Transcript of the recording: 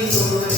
Jesus.